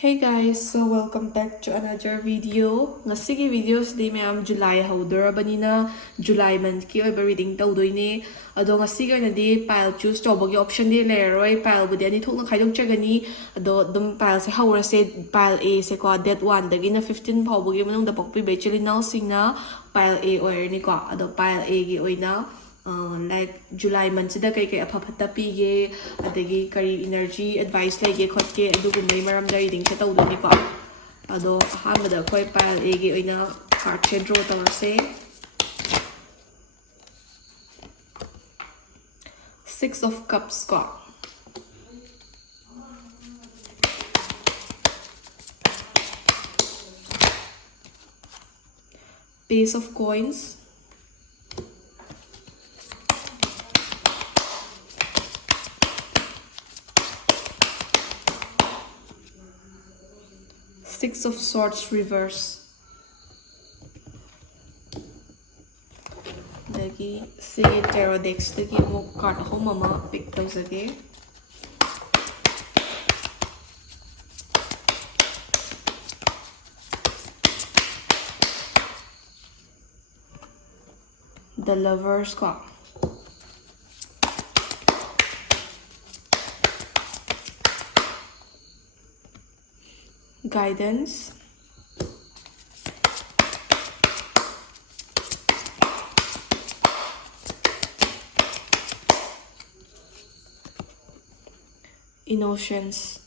Hey guys, so welcome back to another video. Ngasigi videos di mayam July haudorabanina July month ki oiba reading tawdoine. Ado ngasiga na di pile choose tawbagi option di leroi pile budi ani thukna khaidok chagani. Ado dum pile se haura se pile A se kwa date 1 dagi na 15 phawbagi manung da pokpi bechili now singna pile A oir ni kwa. Ado pile A gi oina like July month sida kai kai afaba pigey adagi kari energy advice lege khotke adugumai maram da reading se tawdoni ko ado ahamada khoi pile A gi oina card che draw tawase 6 of cups ko Ace of coins, Six of Swords reverse. Dagi si tarot decks dagi mo card ako mama pick tawsage. The Lovers ko. Guidance, Emotions,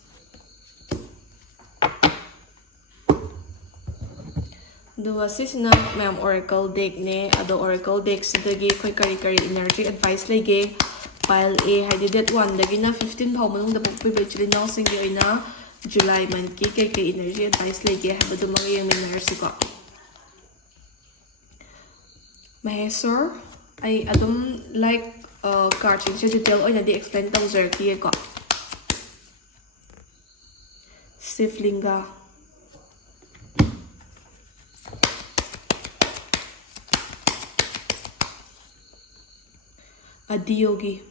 duwa sisna ma'am oracle deck ne ado oracle deck sidagi koi kari energy advice lege pile A haidi date 1 dagi na 15 phaw manung da pokpi bechili now singi oina July month ki kai energy advice lege habadu mangi yang minarsi ko Mahesor ay adum like card change detail oina di explain tawzer ki ko Siflinga, Adiyogi.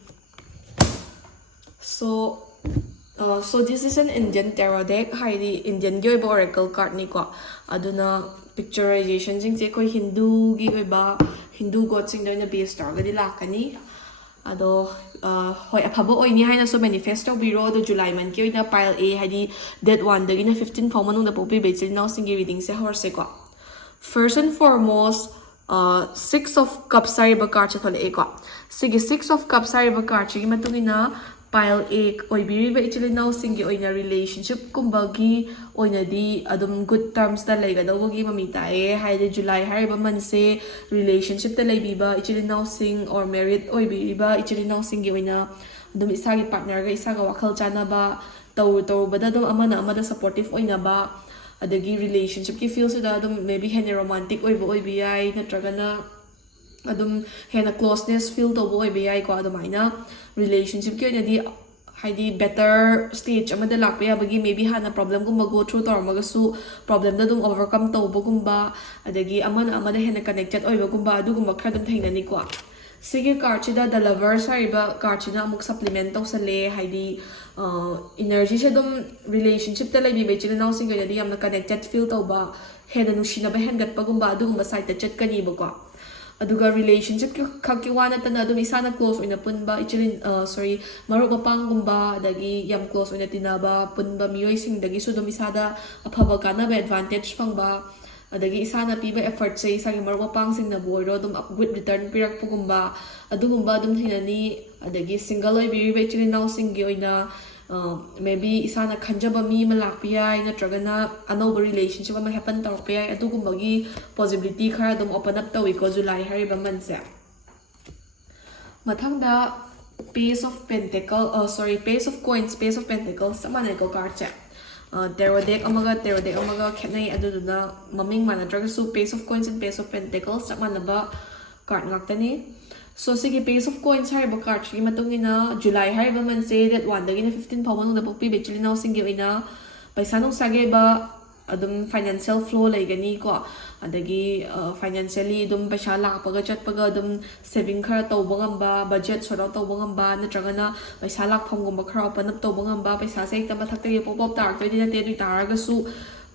So this is an Indian tarot deck. Highly Indian gi oracle card ni ko. Aduna picturization sing se koi Hindu gi ba Hindu god sing da na base tar ga di lakani. Ado hoi afaba oi ni haina so manifest biro do July month ki na pile A haidi date 1 dagi na 15 phaw manung da popi bechil now singi reading se horse ko. First and foremost, 6 of cups sari ba card chathol e ko. Sige 6 of cups sari ba card chi matungina pile A oibiri ba ichili now singi oina relationship kumbagi oina di adum good terms da layga daw gi mamita e haide July hariba man se relationship da laybi ba ichili now sing or married oibiri ba ichili now singi oina adum isagi partner ga isaga wakal chana ba taw ba da dum amada supportive oina ba adagi relationship ki feels da adum maybe hen romantic oibi ai natragana adum hena closeness feel to boy be ai ko adumaina relationship ki na di haidi better stage amada lakpa ya bagi maybe hana problem gumba go through tormaga su problem da dum overcome to bogumba adagi amada hena connected oiba gumba adugumba khadum thaina ni ko sige card chida the Lovers hariba card china amuk supplement to sale haidi energy se dum relationship ta lai be china now singa di amna connected feel to ba hena nushina ba hengat pagumba adugumba site ta chat kani ba ko aduga relationship khaki wana tana adum isana close oina punba ichilin maruk mapang gumba dagi yam close oina tinaba punba miyoi sing dagi so dum isada afaba kana ba advantage pangba adagi isana piba effort se isagi maruk mapang sing na boiro dum with return pirak pugumba adugumba dum thinani adagi single oi biri ba ichilin now singi oina maybe isana khanjaba mi malakpiya natragana anoba relationship ama happen tawpiya adugumagi possibility khara dum open up tawi ko July hariba month se mathangda Page of Coins, Page of Pentacles samana ko card se tarot deck amaga khenai aduduna maming manadraga su Page of Coins and Page of Pentacles samana ba card ngaktani So sige Page of Coins hariba card chi matungina July hariba man se that 1 dagi na 15 phaw manung da pokpi bechili now singi oina paisa nung sage ba adum financial flow laigani ko adagi financially adum paisa lakpaga chatpaga adum saving khara tawba ngamba budget sort out tawba ngamba natragana paisa lakpham gumba khara open up tawba ngamba paisa se ekta mathakta ge pop up tar toidi na te du taraga su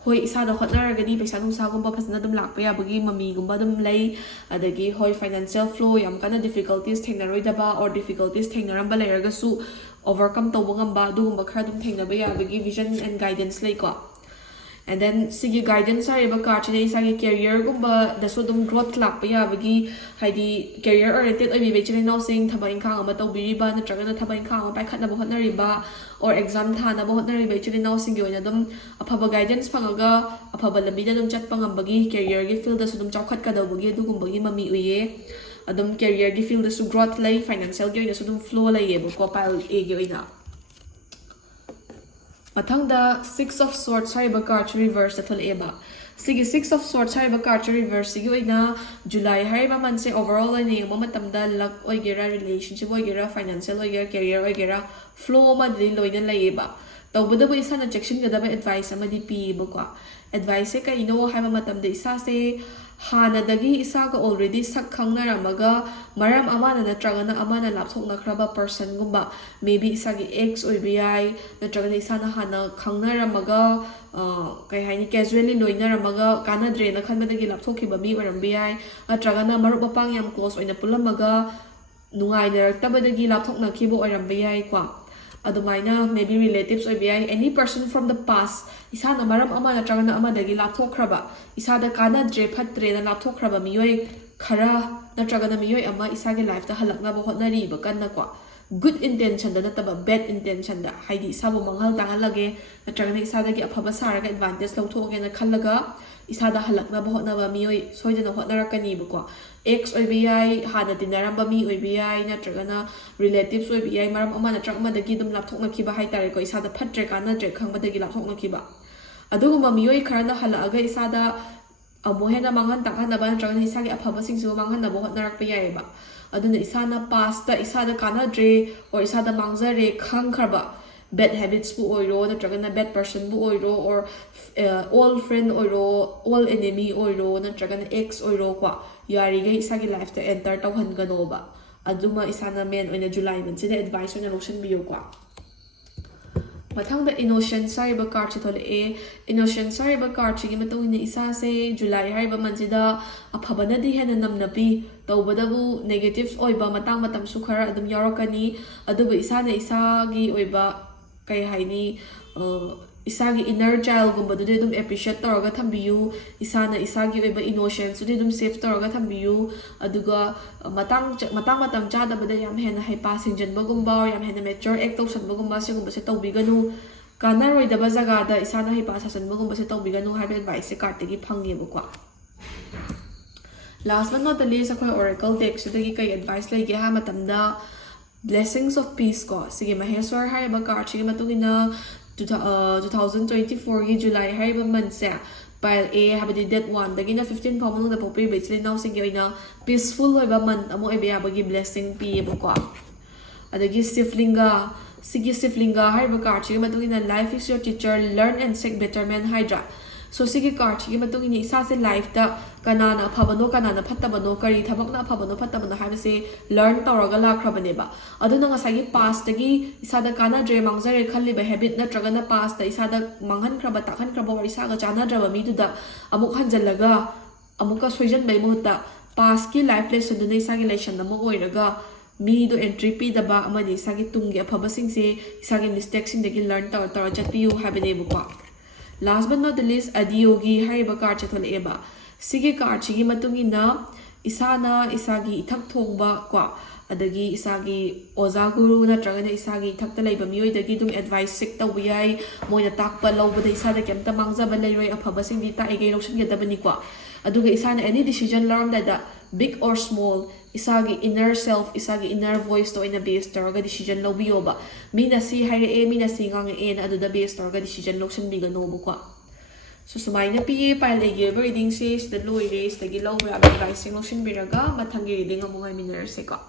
hoi isa da hotnaragadi paisa nungsa gumba phasna adum lakpa yabagi mami gumba adum lei adagi hoi financial flow yam kana difficulties thengnaroi daba or difficulties thengnaramba lairaga su overcome tawba ngamba dugumba khara adum thengnaba yabagi vision and guidance lei ko. And then sigi guidance are eba karchine isagi career gumba daso dum growth lakpa yabagi haidi career oriented oibi bechine now sing thaba inkhang ama tawbiriba natragana thaba inkhang ama paikhatna ba hotnariba or exam thana ba hotnariba bechine now sing yoina dum afaba guidance phangaga afaba lambida dum chatpa ngambagi career gi field daso dum chawkhat kadawbagi adugumbagi mami uye adum career gi field daso growth lay financial gi oina so dum flow lay ebo ko pile a gi oina. Mathangda 6 of Swords hariba card reverse athol eba. Sige 6 of Swords hariba card reverse sige oina July hariba manse overall ani matamda luck oigera relationship oigera financial oigera career oigera flow ma dili loina laiba. Tawbada bo isa na chection gadaba advice amadi pi ko. Advice ka ino haiba matamda isa se hanadagi isa ka already sak khangnaramaga maram amana natragana amana lapthokna khraba person gumba maybe isa gi ex oibiyai natragana isa na hana khangnaramaga kai haini casually loinaramaga kanadre na khanbadagi lapthokhiba mi orambiyai natragana marup mapang yam close oina pulamaga nungainartabadagi lapthokna khibo orambiyai kwa adumaina maybe relatives oibiyai any person from the past isa na maram ama natragana amadagi lapthokhraba isa da kana dre phatre na lapthokhraba miyoi khara natragana miyoi ama isa ge life ta halakna ba hotnari ba kanna kwa good intention da nataba bad intention da haidi isa bo manghal tangalage natragana isa da gi afaba saraga advantage lawthoge na khallaga isa da halakna ba hotna ba miyoi soidana hotnarakani ba kwa ex oibiyai hana dinaramba mi oibiyai natragana relatives oibiyai maram ama natragama dagi dum lapthokna khiba haitare ko isa da phatre kana dre khangba dagi lapthokna khiba aduguma miyoi kharana halaga isa da amohena manghan takhanaba natragana isa gi afaba singsu manghanna bo hotnarakpa yaiba aduna isa na past da isa da kana dre or isa da mangzare khangkharba bad habits bu oiro natragana bad person bu oiro or all friend oiro all enemy oiro natragana ex oiro kwa yariga isagi life ta enter tawhanganoba aduma isana men oina July man sida advice oina lotion biyo kwa. Mathangda innocence hariba card chi thole e innocence hariba card chi gi matungina isa se July hariba man sida afhabana di hena namnapi tawbadabu negative oiba matang matam su khara adum yarakani adubu isana isagi oiba kai haini isagi inner child gumba dudi dum appreciate taraga thambiyu isana isagi oiba innocence dudi dum save taraga thambiyu aduga matang matam cha da bada yam hena hai passing janba gumba yam hena mature act tawsanba gumba se gumba se tawbiganu kanaroi da bazaga da isana hai passasan gumba se tawbiganu haiba advice card gi phange bukwa. Last but not the least akhoi oracle deck sidagi kai advice lai ge ha matamda blessings of peace ko sige maheswar haiba card chi matugina 2024 gi July hariba manse pile A habadi date 1 dagina 15 pamang da popi bechli now sige oina peaceful oiba man amo ebe abagi blessing pi ko adagi siflinga sige siflinga hariba card chi matugina life is your teacher learn and seek betterment hydra so sige card chi matugina isa se life da kanana phabano kanana fattabano kari thabakna phabano fattabano haibase learn tawraga lakhrabane ba aduna nga sagi past tagi isada kana dre mangzare khalli ba habit na tragana past ta isada manghan khraba takhan khraba wari saga chana draba mi duda amuk hanjalaga amuka soijan bai muta past ki life lesson duna isagi lesson na mo oiraga mi do entry pi daba amani isagi tungi aphaba singse isagi mistakes sing degi learn taw chatpiu habane bu pa. Last but not the least adiyogi haiba card chathol eba sige card chigi matungina isana isagi ithak thongba kwa adagi isagi oza guru natragana isagi ithakta leiba miyoi dagi dum advice sek tawiyai moina takpa lobada isada kemta mangzaba leiroi afaba singdi ta ege lotion gedabani kwa aduga isana any decision learn da big or small isagi inner self isagi inner voice to ina base taraga decision lobiyoba mina si haire e mina si ngang e na aduda base taraga decision lotion biga nobu kwa. So sumaina pi pile ege reading says the low erase the gilaw bra advice lotion biraga mathangi reading among minor se ko.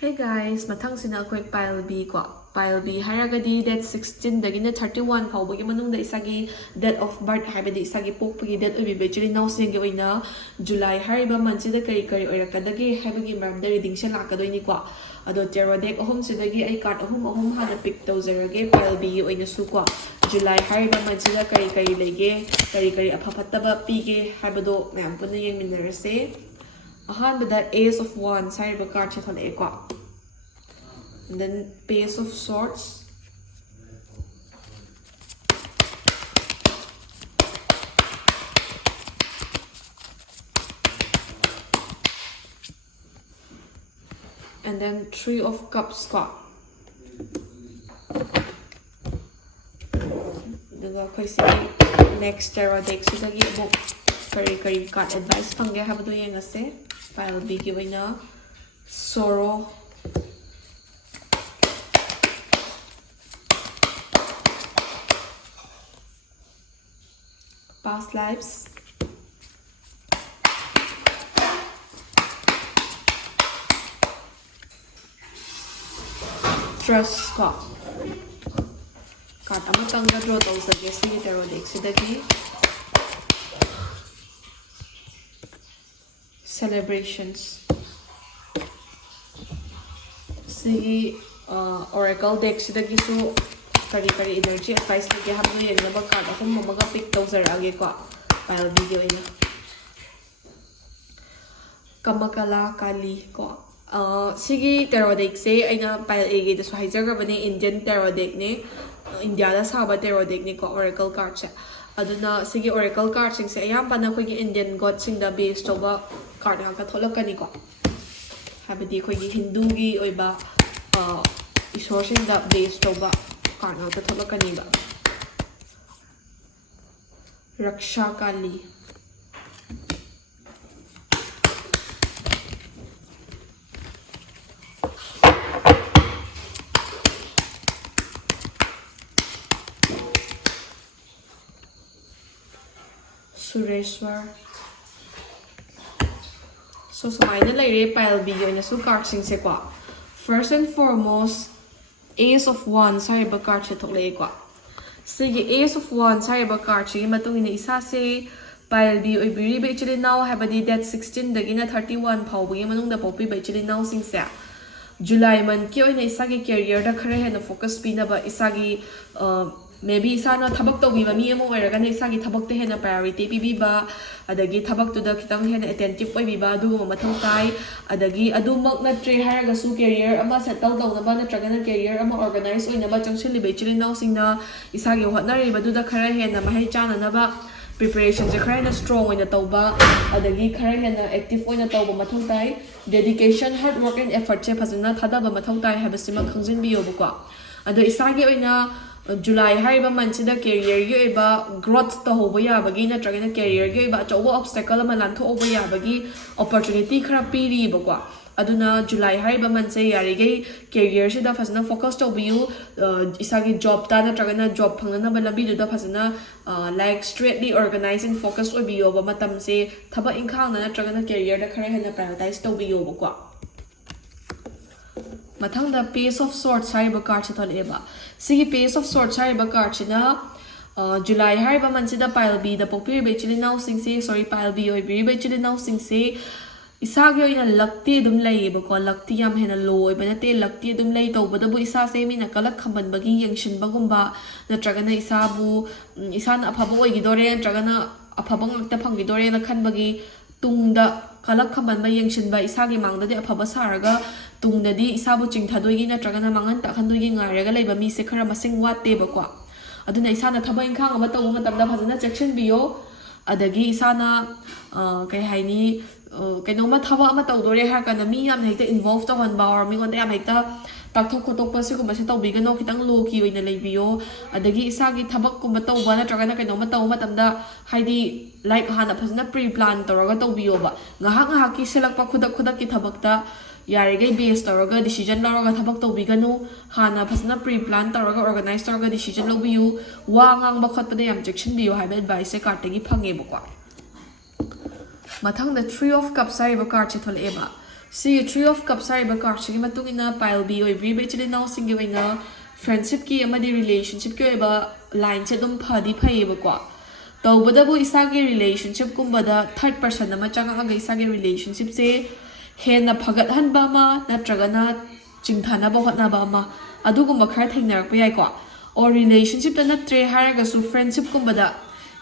Hey guys, mathang sina quick pile b ko. pile B haragadi date 16 dagina 31 fawbagi manungda isagi date of birth habadi isagi pokpagi date oibi bechili now singi oina July hariba mansida kari kari oirakadagi habagi maramda reading sha lakadoini kwa ado tarot deck ahum sidagi ai card ahum hana pick tawzarage pile B oina su kwa July hariba mansida kari kari lege kari afa fattaba pigey habado mayam punna yengminarase ahanbada Ace of Wands hariba card cha thole kwa. And then Page of Swords, and then Three of Cups ka. Duga koi si next tarot deck sidagi book kari card advice pangge habado yengase file B gi oina sorrow, past lives, trust ka. Card amatang na draw tawzage si tarot deck sidagi celebrations. Si oracle deck sidagi su kari energy advice lagi hablo yang nabag card ako mamaga pick tawzarage ko pile video ina kamakala kali ko sigi tarot deck se aina pile A gi dasu haijagrabani Indian tarot deck ne India da saba tarot deck ni ko oracle card se aduna sigi oracle card sing se ayambana ko gi Indian god sing da base toba card ha ka tholakani ko habidi ko gi Hindu gi oiba isor sing da base toba card na ta tholakani ba Raksha Kali, Sureshwar. So sumaina laire pile B oina su card sing se kwa. First and foremost, Ace of Wands hariba card se tholei kwa. Sige Ace of Wands hariba card se matungina isa se pile B oibiri ba actually now habadi date 16 dagina 31 phawbi manungda popi ba actually now sing se July month ki oina isagi career da khare hena focus pina ba isagi maybe isana thabak tawbiba mi amo oiraga ne isagi thabak te hena priority pibiba adagi thabak tu da kitang hena attentive oibiba adu mathau tai adagi adu mak na tre haraga su career ama settle dawna ba na tragana career ama organize oina ba changchili be chili now singna isagi hotnari ba du da khare hena mahai chana na ba preparation je khare na strong oina tawba adagi khare hena active oina tawba mathau tai dedication hard work and effort che phajana thadaba mathau tai habasima khangjin biyo ba ado isagi oina July hariba mansida career gi oiba growth to hoba yabagi natragana career gi oiba chobo obstacle ma lan tho oba yabagi opportunity khara piri bakwa aduna July hariba manse yari gi career se da fasna focus to biu isagi job ta natragana job phangna ba lambi da fasna like straightly organize and focus obiyo ba matam se thaba inkhang na natragana career da khara hena prioritize to biyo bakwa mathang da Page of Swords hariba card se thol eba sigi Page of Swords hariba card china July hariba mansida pile B da pokpir be chili now sing se sorry pile B oi bi be chili now sing se isagi oina lakti dum lai ba ko lakti yam hena low oi bana te lakti dum lai to bada bu isa se mi na kalak khamban bagi yangshin bagumba natragana isabu isana aphaba oi gidore natragana aphaba ngakta phangidore na khanbagi tungda kalak khaban ba yangshin ba isagi mangda de aphaba saraga tungdadi isabu chingthadoigi natragana mangan ta khandoigi ngairaga leiba mi se khara masing watte ba kwa aduna isana thaba inkhang ama tawu matamda phajana section biyo adagi isana kai haini kainoma thaba ama tawdore ha kana mi yam hekta involve tawan ba or mi ngonda yam hekta takthok khotokpa se kuma se tawbigano kitang low ki oina leibiyo adagi isagi thabak kuma tawba natragana kainoma tawu matamda haidi like hana phajana pre plan tawraga tawbiyo ba ngahak ki selakpa khudak ki thabakta yarigai base tawraga decision lawraga thabak tawbiganu hana phajana pre plan tawraga organize tawraga decision lawbiyu wa ngangba khotpada yam section biyo haiba advice se card tagi phange bakwa mathang the Three of Cups hariba card che tholeba si Three of Cups hariba card chi matungina pile B oi bri be chili now singi oina friendship ki amadi relationship ki oiba line se dum phadi phaiba ko tawbadabu isagi relationship kumbada third person ama changa ga isagi relationship se hena phagat hanba ma natragana chingthana ba hotna ba ma adugumba khara thengnarak pa yai ko or relationship ta natre haraga su friendship kumbada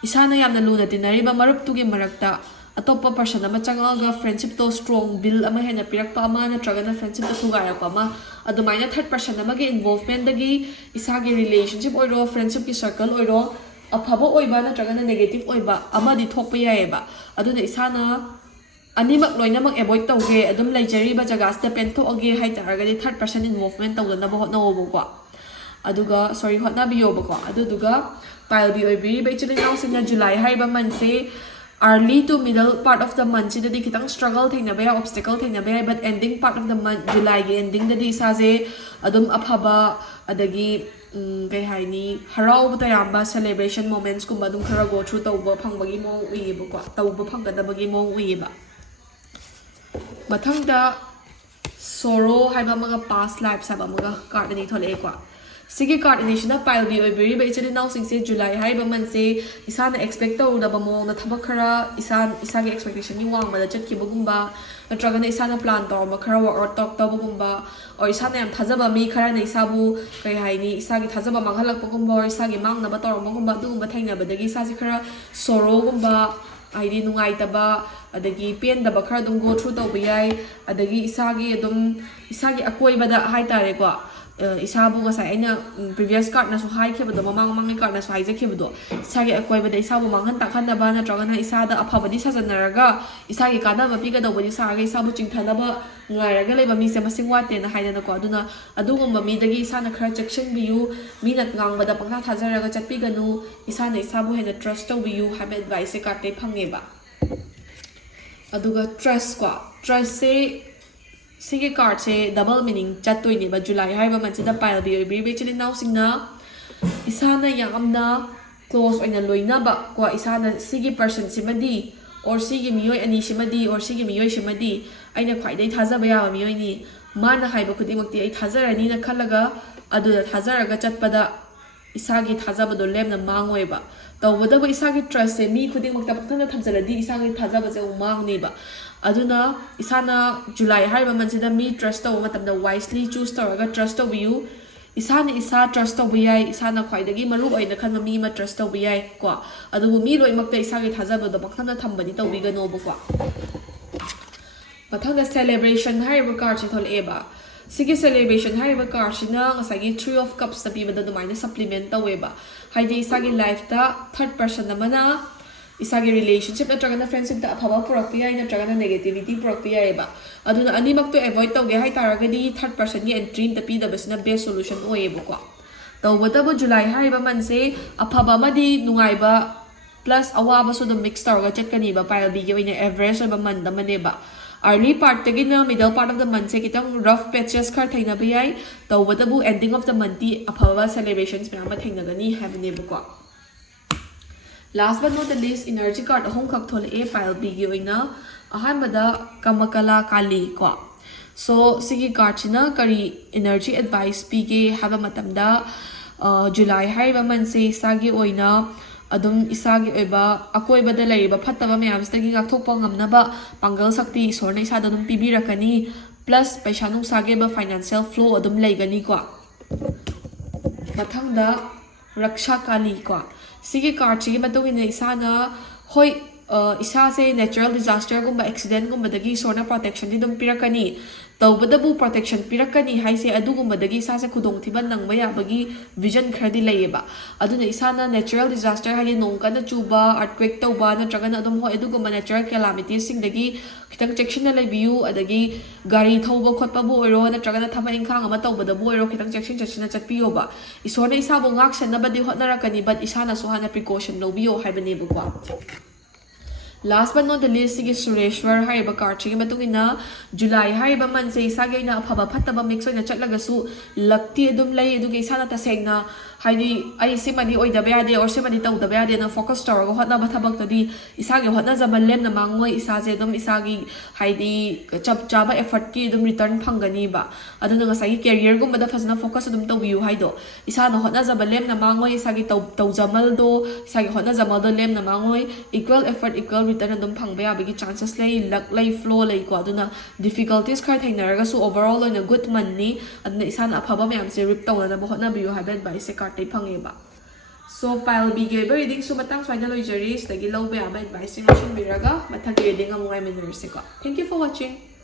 isana yamna luna tinari ba marup tugi marakta atoppa person ama changa ga friendship to strong bill ama hena pirak pa ama natragana friendship ta thugara pa ma adumaina third person ama ge involvement dagi isagi relationship oiro friendship ki circle oiro afaba oiba natragana negative oiba amadi thokpa yaiba aduna isana animak loinamak avoid tawge adum laijari ba jaga sta pen thokage hai taragadi third person involvement tawdana ba hotna obo ko aduga sorry hotna biyo ba ko aduduga pile bi oibi ba ichili now sina July hai ba man se early to middle part of the month si dadi kitang struggle thingna ba obstacle thingna ba but ending part of the month July gi ending dadi sa je adum afaba adagi kai haini harau ta yamba celebration moments kumba dum khara go through tawba phangbagi mo uiba ko tawba phanggadabagi mo uiba mathangda sorrow haiba mga past lives haiba mga card ani thole ko sigi card ani shina pile bi oibiri ba ichili now sing se July haiba man se isana expect to da ba mo na thabak khara isagi expectation ni wang ma da chat ki bagumba natraga na isana plan to ma khara or talk to bagumba or isana yam thajaba mi khara na isabu kai haini isagi thajaba manghalak bagumba or isagi mang na ba tor bagumba dugumba thaina ba dagi isasi khara sorrow gumba aidi nungai taba adagi pen da ba khara dum go through to ba yai adagi isagi akoi ba da hai tare ko isabu ga sai aina previous card na so hai khebado mamang card na so hai je khebado isagi akoi ba da isabu manghan ta khanna ba na traga na isada afabadi sajanaraga isagi kana ba pi ga do bodi sa ga isabu chingthana ba ngairaga leba mi se masing wate na haidana ko aduna adugumba mi dagi isana khara section biu mi na ngang ba da pangha thajaraga chatpi ganu isana isabu hena trust to biu have advice card te phange ba aduga trust ko trust se sigi card se double meaning chatoi ni ba July haiba man sida pile bi oibi be chili now singna isana yamna close oina loina ba ko isana sigi person simadi or sigi miyoi ani simadi or sigi miyoi simadi aina khwaidai thajaba ya miyoi ni mana haiba khudimakti ai thajarani na khalaga aduda thajaraga chatpada isagi thajaba do lemna mangoiba tawbada ba isagi trust se mi khudimakta paktana thamjaladi isagi thajaba je umangni ba aduna isana July haiba mansida mi trust to matamda wisely choose tawraga trust to you isana isa trust to yai isana khwaidagi maru oina khanma mi ma trust to yai ko adubu mi loi makta isagi thajaba do paktana thambani tawbiga no ba ko pathanga celebration haiba card se thol eba sigi celebration haiba card sina ngasagi 3 of cups ta pibada dumaina supplement taweba haidi isagi life ta third person namana isagi relationship natraga friendship ta afaba purakpi ai natraga negativity purakpi ai ba aduna animak to avoid tawge hai taragadi third person ni entry ta pi da basna best solution oyebo ko tawbata bu July haiba man se afaba madi nungai ba plus awaba so the mix taraga chetkani ba pile bi ge oina average ba man da mane ba early part tagina middle part of the month se kitang rough patches khar thaina ba yai tawbata bu ending of the month ti afaba celebrations me ama thaina gani have ne ba ko last but not the least energy card ahom khak thole a file bigi oina ahamada kamakala kali ko so sigi card china kari energy advice pige haba matamda July haiba man se sagi oina adum isagi oiba akoi bada laiba fattaba me amstagi ngakthokpa ngamnaba pangal sakti sorne isada dum pibirakani plus paisa nung sage ba financial flow adum laigani ko mathangda raksha kali ko sigi card chigi matungina isana hoi isa se natural disaster gumba accident gumba dagi sorna protection di dum pirakani tawbadabu protection pirakani haise adugumba dagi isa se khudong thiban nangba yabagi vision khradi layeba aduna isana natural disaster haile nongka na chuba earthquake tawba na tragana adum hoi adugumba natural calamities sing dagi kitang section na laibiu adagi gari thawba khotpa bu oiro na tragana thama inkhang ama tawbada bu oiro kitang section chachina chatpiyo ba isorna isa bo ngak sen na badi hotnarakani but isana so hana precaution lobiyo haibane bu kwa last but not the least sigi Sureshwar haiba card chigi matungina July haiba man se isagi na afaba fattaba mix oina chatlagasu lakti adum lai aduge isana ta segna haidi ai simani oidaba yade or simani tawdaba yade na focus tawraga hotnaba thabaktadi isagi hotnajaba lemna mangoi isaje dum isagi haidi chap chaba effort ki dum return phangani ba aduna ngasai career gumba fazna focus dum tawbiu haido isana hotnajaba lemna mangoi isagi tawjamal do isagi hotnajama do lemna mangoi equal effort equal return dum phangba yabagi chances lay luck lay flow lay ko aduna difficulties khar thainaraga su overall on a good money aduna isana afaba mayam se rip tawna ba hotna biu haben ba ise card tay phangeba so pile bigay ba reading so matang swaida loy juries lagi low ba advice machine biraga mathag reading amungai miners ko. Thank you for watching.